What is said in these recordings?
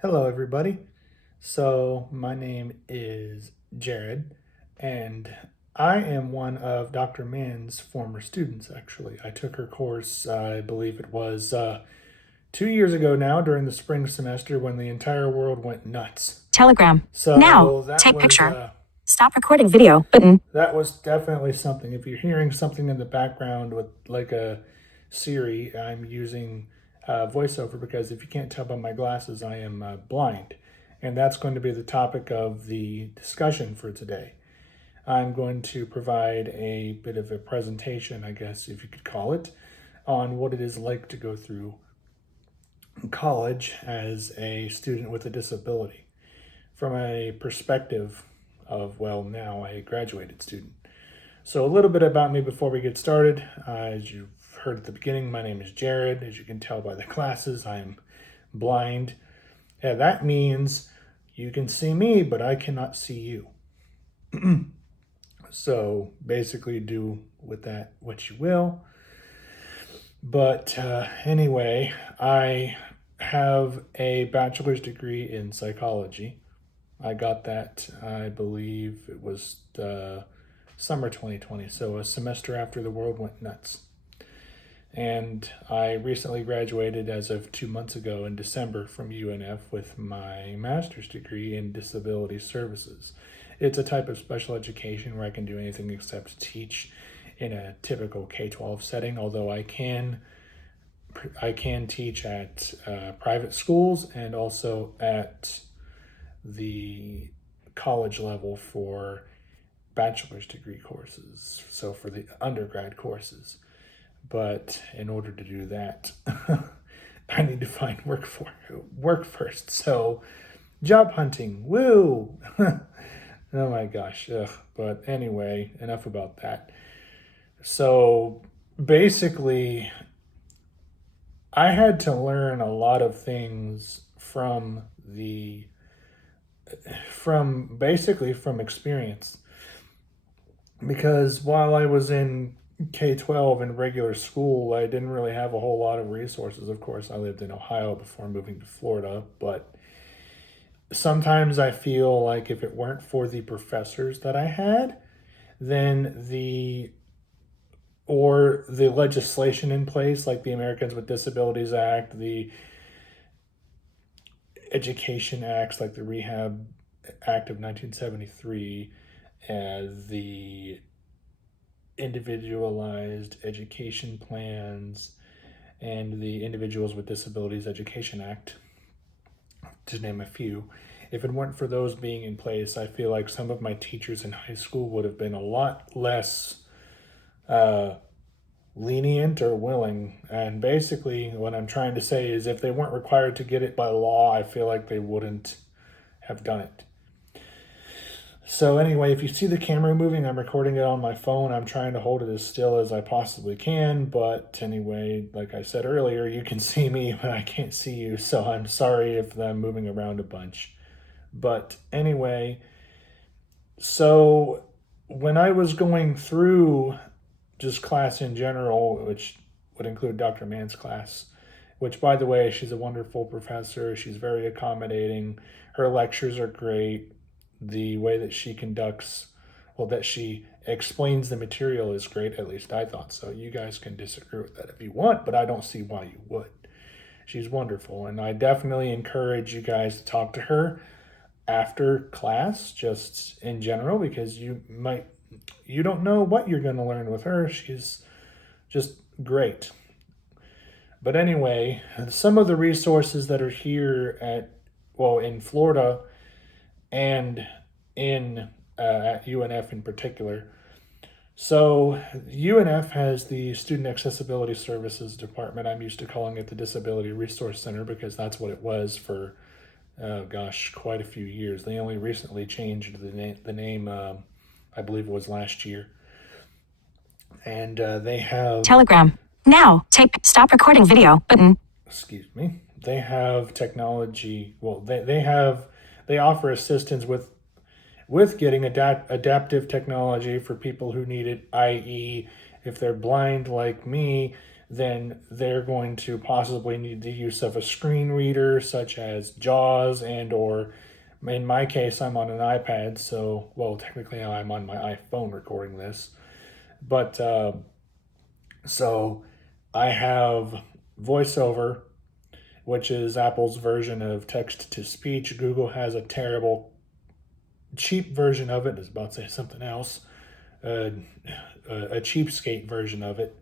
Hello, everybody. So, my name is Jared, and I am one of Dr. Mann's former students, actually. I took her course, I believe it was 2 years ago now, during the spring semester when the entire world went nuts. Telegram. So, Now, that take was. picture. Stop recording video button. That was definitely something. If you're hearing something in the background with like a Siri, I'm using voiceover because if you can't tell by my glasses, I am blind. And that's going to be the topic of the discussion for today. I'm going to provide a bit of a presentation, I guess, if you could call it, on what it is like to go through college as a student with a disability from a perspective of, well, now a graduated student. So a little bit about me before we get started. As you've heard at the beginning, my name is Jared. As you can tell by the glasses, I'm blind. Yeah, that means you can see me, but I cannot see you. So basically do with that what you will. But anyway, I have a bachelor's degree in psychology. I got that, I believe it was summer 2020, so a semester after the world went nuts. And I recently graduated as of 2 months ago in December from UNF with my master's degree in disability services. It's a type of special education where I can do anything except teach in a typical K-12 setting, although I can teach at private schools and also at the college level for bachelor's degree courses, so for the undergrad courses. But in order to do that, I need to find work first. So job hunting, woo! Oh my gosh, ugh. But anyway, enough about that. So basically, I had to learn a lot of things from experience, because while I was in K-12 in regular school, I didn't really have a whole lot of resources. Of course, I lived in Ohio before moving to Florida, but sometimes I feel like if it weren't for the professors that I had, then the legislation in place, like the Americans with Disabilities Act, the education acts like the Rehab Act of 1973, the individualized education plans, and the Individuals with Disabilities Education Act, to name a few. If it weren't for those being in place, I feel like some of my teachers in high school would have been a lot less lenient or willing. And basically, what I'm trying to say is if they weren't required to get it by law, I feel like they wouldn't have done it. So anyway, if you see the camera moving, I'm recording it on my phone. I'm trying to hold it as still as I possibly can. But anyway, like I said earlier, you can see me, but I can't see you. So I'm sorry if I'm moving around a bunch. But anyway, so when I was going through just class in general, which would include Dr. Mann's class, which, by the way, she's a wonderful professor. She's very accommodating. Her lectures are great. The way that she that she explains the material is great. At least I thought so. You guys can disagree with that if you want, but I don't see why you would. She's wonderful, and I definitely encourage you guys to talk to her after class, just in general, because you don't know what you're going to learn with her. She's just great. But anyway, some of the resources that are here in Florida and at UNF in particular. So UNF has the Student Accessibility Services Department. I'm used to calling it the Disability Resource Center because that's what it was for, quite a few years. They only recently changed the name, I believe it was last year. And they have... Telegram. Now, stop recording video button. Excuse me. They have technology. Well, they offer assistance with getting adaptive technology for people who need it, i.e., if they're blind like me, then they're going to possibly need the use of a screen reader such as JAWS, and or in my case I'm on an iPad, so well technically I'm on my iPhone recording this, but so I have VoiceOver, which is Apple's version of text to speech. Google has a terrible cheap version of it. I was about to say something else, a cheapskate version of it.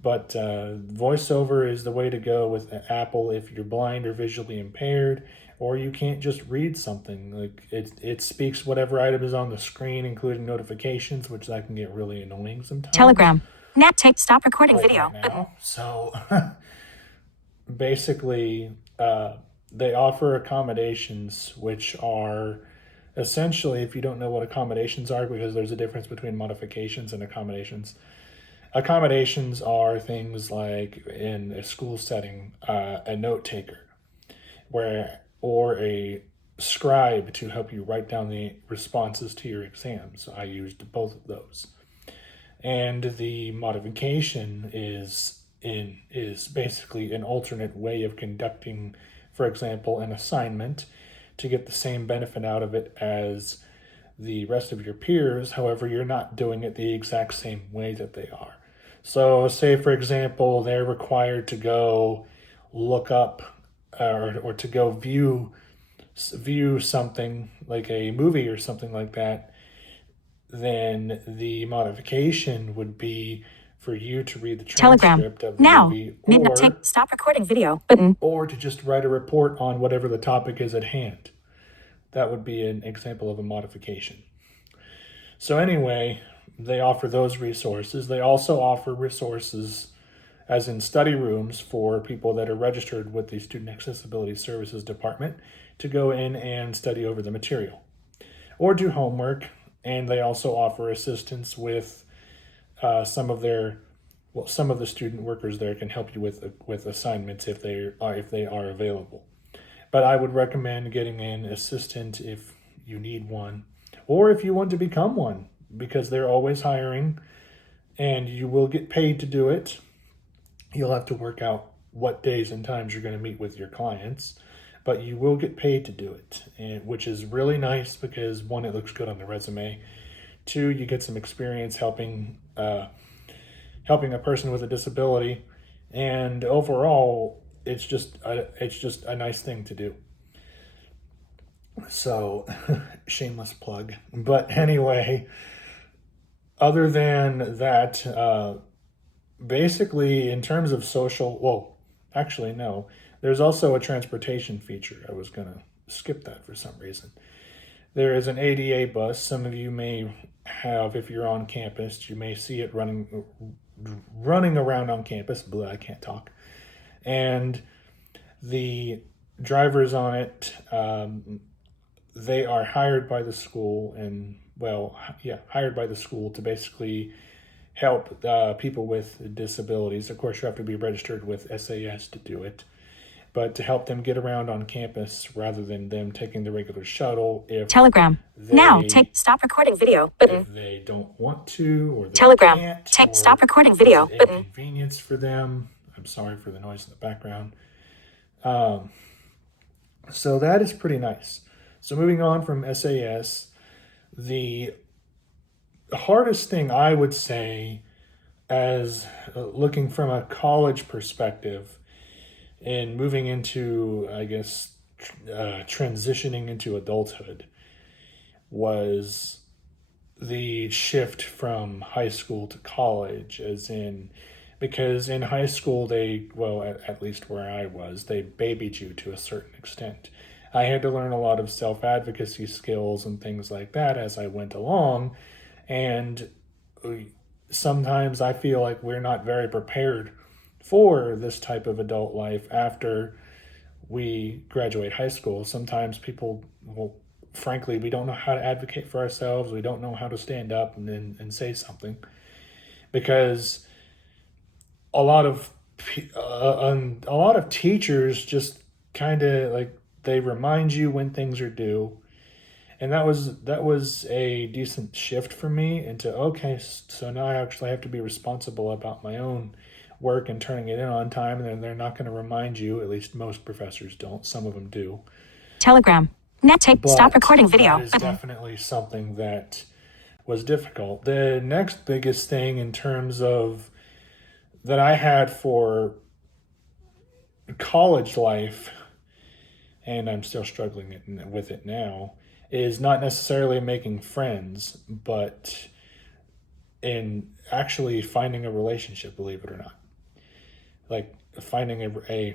But VoiceOver is the way to go with Apple if you're blind or visually impaired, or you can't just read something. Like it speaks whatever item is on the screen, including notifications, which that can get really annoying sometimes. Telegram. Now take stop recording Like video right button. now. So basically, they offer accommodations, which are essentially, if you don't know what accommodations are, because there's a difference between modifications and accommodations. Accommodations are things like in a school setting, a note taker, or a scribe to help you write down the responses to your exams. I used both of those. And the modification is basically an alternate way of conducting, for example, an assignment to get the same benefit out of it as the rest of your peers. However, you're not doing it the exact same way that they are. So say, for example, they're required to go look up or to go view something like a movie or something like that, then the modification would be for you to read the Telegram. transcript of the Now. movie, Midnight take stop recording video button. or to just write a report on whatever the topic is at hand. That would be an example of a modification. So anyway, they offer those resources. They also offer resources as in study rooms for people that are registered with the Student Accessibility Services Department to go in and study over the material or do homework. And they also offer assistance with some of the student workers there can help you with assignments if they are available. But I would recommend getting an assistant if you need one, or if you want to become one, because they're always hiring, and you will get paid to do it. You'll have to work out what days and times you're going to meet with your clients, but you will get paid to do it, and which is really nice because one, it looks good on the resume. Two, you get some experience helping a person with a disability, and overall, it's just a nice thing to do. So, shameless plug. But anyway, other than that, basically in terms of social, well, actually no, there's also a transportation feature. I was gonna skip that for some reason. There is an ADA bus. Some of you may have, if you're on campus, you may see it running around on campus. Blah, I can't talk. And the drivers on it, they are hired by the school, and hired by the school to basically help people with disabilities. Of course, you have to be registered with SAS to do it, but to help them get around on campus rather than them taking the regular shuttle. If Telegram. Now take stop recording video button. If they don't want to, or they Telegram. can't, Take or stop recording video it's an button. inconvenience for them. I'm sorry for the noise in the background. So that is pretty nice. So moving on from SAS, the hardest thing I would say, as looking from a college perspective and moving into, I guess, transitioning into adulthood, was the shift from high school to college, because in high school at least where I was, they babied you to a certain extent. I had to learn a lot of self-advocacy skills and things like that as I went along, and sometimes I feel like we're not very prepared for this type of adult life after we graduate high school. Sometimes people, frankly, we don't know how to advocate for ourselves. We don't know how to stand up and say something, because a lot of teachers just kind of like, they remind you when things are due. And that was a decent shift for me into, okay, so now I actually have to be responsible about my own work and turning it in on time, and then they're not going to remind you. At least most professors don't. Some of them do. Telegram. Stop recording video. That is definitely something that was difficult. The next biggest thing in terms of that I had for college life, and I'm still struggling with it now, is not necessarily making friends, but in actually finding a relationship, believe it or not. Like finding a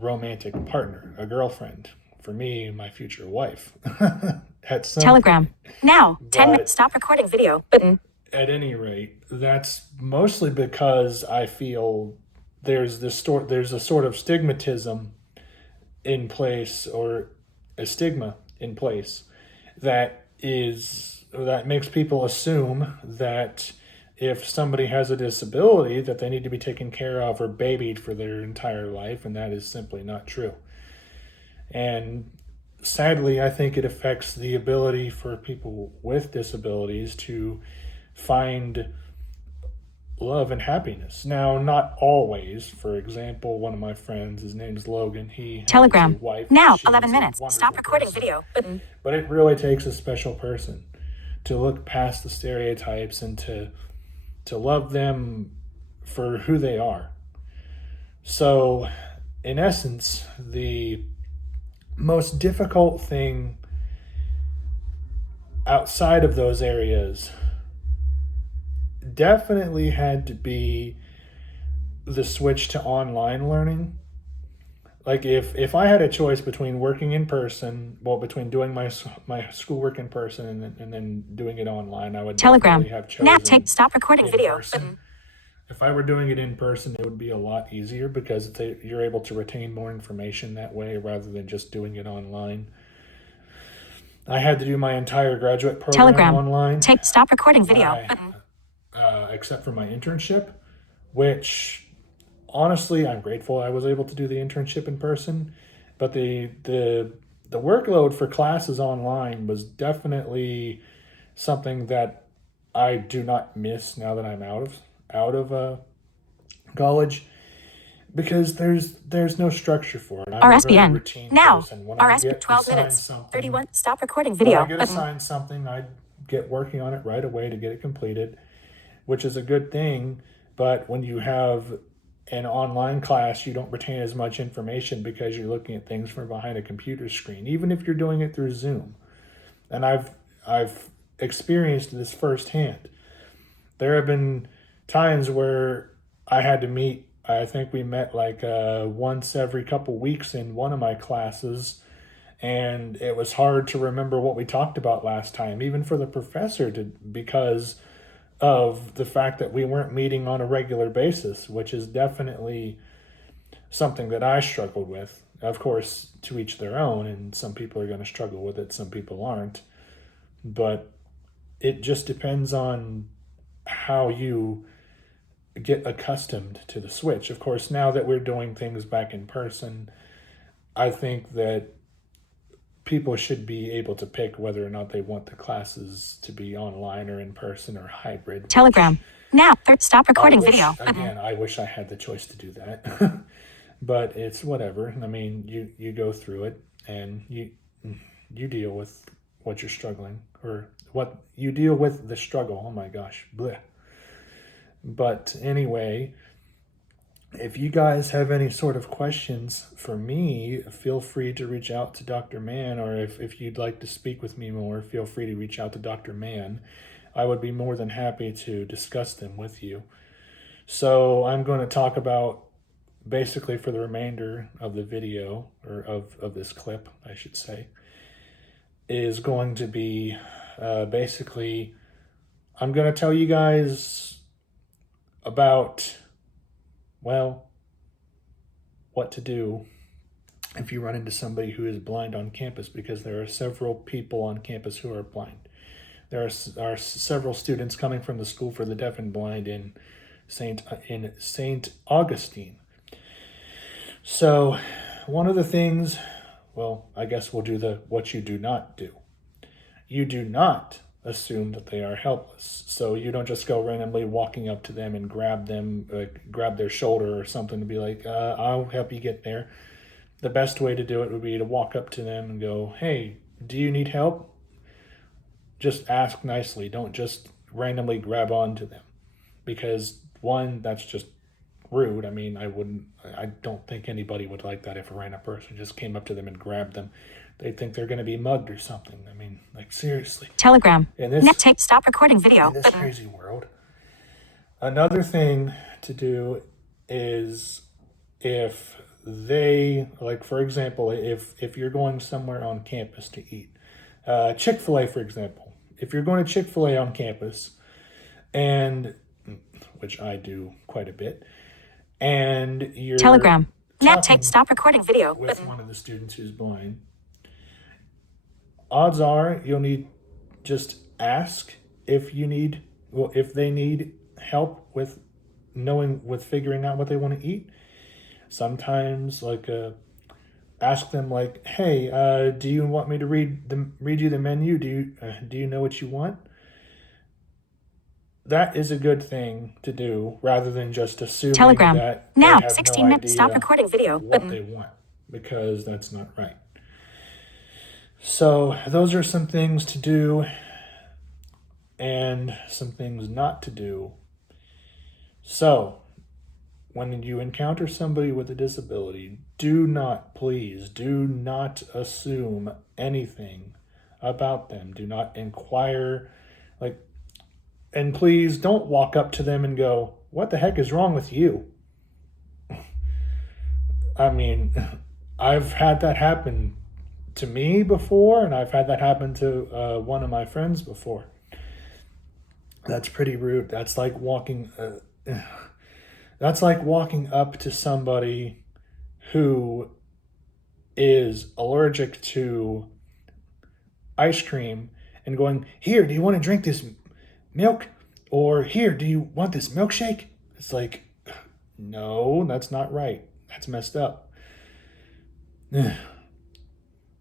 romantic partner, a girlfriend. For me, my future wife. At some Telegram. point. Now. 10 minutes. Stop recording video. Button. At any rate, that's mostly because I feel there's a sort of stigmatism in place, or a stigma in place, that makes people assume that if somebody has a disability that they need to be taken care of or babied for their entire life, and that is simply not true. And sadly, I think it affects the ability for people with disabilities to find love and happiness. Now, not always. For example, one of my friends, his name's Logan, he Telegram. has a wife. Now. She 11 is a minutes. wonderful Stop recording person. video. Button. But it really takes a special person to look past the stereotypes and to love them for who they are. So, in essence, the most difficult thing outside of those areas definitely had to be the switch to online learning. Like if I had a choice between working in person, between doing my schoolwork in person and then doing it online, I would Telegram. definitely have chosen Stop recording video. Button. If I were doing it in person, it would be a lot easier because you're able to retain more information that way rather than just doing it online. I had to do my entire graduate program online. Stop recording video. Except for my internship, which honestly, I'm grateful I was able to do the internship in person. But the workload for classes online was definitely something that I do not miss now that I'm out of college, because there's no structure for it. I'm a very routine person. When I get 12 minutes. 31. Stop recording video. When I get assigned something, I get working on it right away to get it completed, which is a good thing. But when you have an online class, you don't retain as much information because you're looking at things from behind a computer screen, even if you're doing it through Zoom. And I've experienced this firsthand. There have been times where I had to meet, I think we met like once every couple weeks in one of my classes, and it was hard to remember what we talked about last time, even for the professor, because of the fact that we weren't meeting on a regular basis, which is definitely something that I struggled with. Of course, to each their own, and some people are going to struggle with it, some people aren't. But it just depends on how you get accustomed to the switch. Of course, now that we're doing things back in person, I think that people should be able to pick whether or not they want the classes to be online or in person or hybrid. Telegram. Now. Stop recording video. Again, I wish I had the choice to do that. But it's whatever. I mean, you go through it and you deal with what you're struggling, or what you deal with the struggle. Oh my gosh. Bleh. But anyway, if you guys have any sort of questions for me, feel free to reach out to Dr. Mann, or if you'd like to speak with me more, feel free to reach out to Dr. Mann. I would be more than happy to discuss them with you. So I'm going to talk about, basically for the remainder of the video, or of this clip, I should say, is going to be basically, I'm going to tell you guys about, well, what to do if you run into somebody who is blind on campus, because there are several people on campus who are blind. There are several students coming from the School for the Deaf and Blind in St. Augustine. So one of the things, well, I guess we'll do what you do not do. You do not assume that they are helpless. So you don't just go randomly walking up to them and grab them, grab their shoulder or something to be like, I'll help you get there. The best way to do it would be to walk up to them and go, hey, do you need help? Just ask nicely. Don't just randomly grab onto them, because one, that's just rude. I mean, I don't think anybody would like that if a random person just came up to them and grabbed them. They'd think they're going to be mugged or something. I mean, like, seriously. Telegram. In this, Stop recording video. in this crazy world. Another thing to do is, if they, like, for example, if you're going somewhere on campus to eat, ChickFilA, for example, if you're going to ChickFilA on campus, and which I do quite a bit, and you're Telegram. talking Stop recording video. with one of the students who's blind, odds are you'll need just ask if they need help with figuring out what they want to eat. Sometimes, like, ask them, like, hey, do you want me to read you the menu? Do you know what you want? That is a good thing to do, rather than just assuming Telegram. that they have 16 no minutes. Stop idea recording video. what they want, because that's not right. So those are some things to do and some things not to do. So when you encounter somebody with a disability, please do not assume anything about them. Do not inquire, and please don't walk up to them and go, what the heck is wrong with you? I mean, I've had that happen to me before, and I've had that happen to one of my friends before. That's pretty rude. That's like walking up to somebody who is allergic to ice cream and going, here, do you want to drink this milk? Or here, do you want this milkshake? It's like, no, that's not right. That's messed up.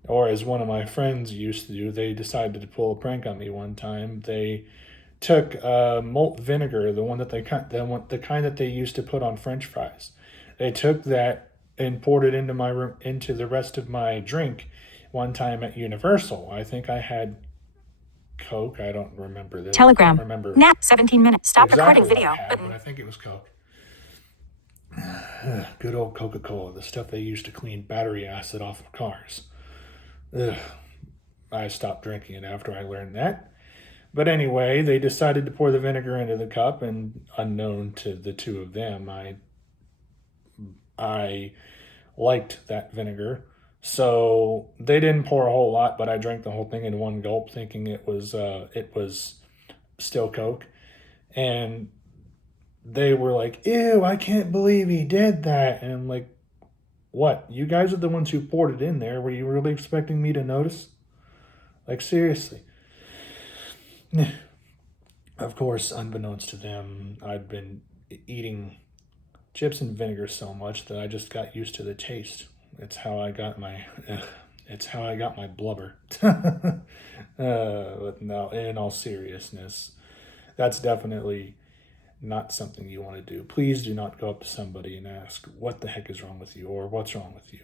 Or as one of my friends used to do, they decided to pull a prank on me one time. They took malt vinegar, the kind that they used to put on French fries. They took that and poured it into the rest of my drink one time at Universal. I think I had Coke. I don't remember this. Telegram. I don't remember 17 minutes. Stop exactly recording video. what I had, but I think it was Coke. Good old Coca-Cola, the stuff they used to clean battery acid off of cars. Ugh. I stopped drinking it after I learned that. But anyway, they decided to pour the vinegar into the cup, and unknown to the two of them, I liked that vinegar. So they didn't pour a whole lot, but I drank the whole thing in one gulp, thinking it was still Coke. And they were like, ew, I can't believe he did that. And I'm like, what? You guys are the ones who poured it in there. Were you really expecting me to notice? Like, seriously. Of course, unbeknownst to them, I'd been eating chips and vinegar so much that I just got used to the taste. It's how I got my blubber. But no, in all seriousness, that's definitely not something you want to do. Please do not go up to somebody and ask, what the heck is wrong with you, or what's wrong with you.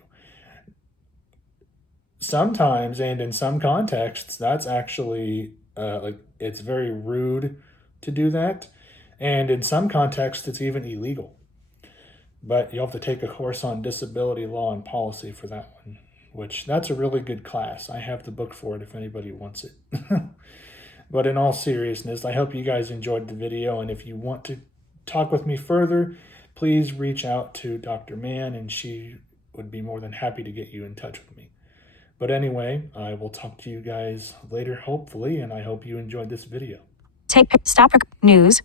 Sometimes, and in some contexts, that's actually it's very rude to do that. And in some contexts, it's even illegal. But you'll have to take a course on disability law and policy for that one, which that's a really good class. I have the book for it if anybody wants it. But in all seriousness, I hope you guys enjoyed the video. And if you want to talk with me further, please reach out to Dr. Mann, and she would be more than happy to get you in touch with me. But anyway, I will talk to you guys later, hopefully, and I hope you enjoyed this video. Stop news.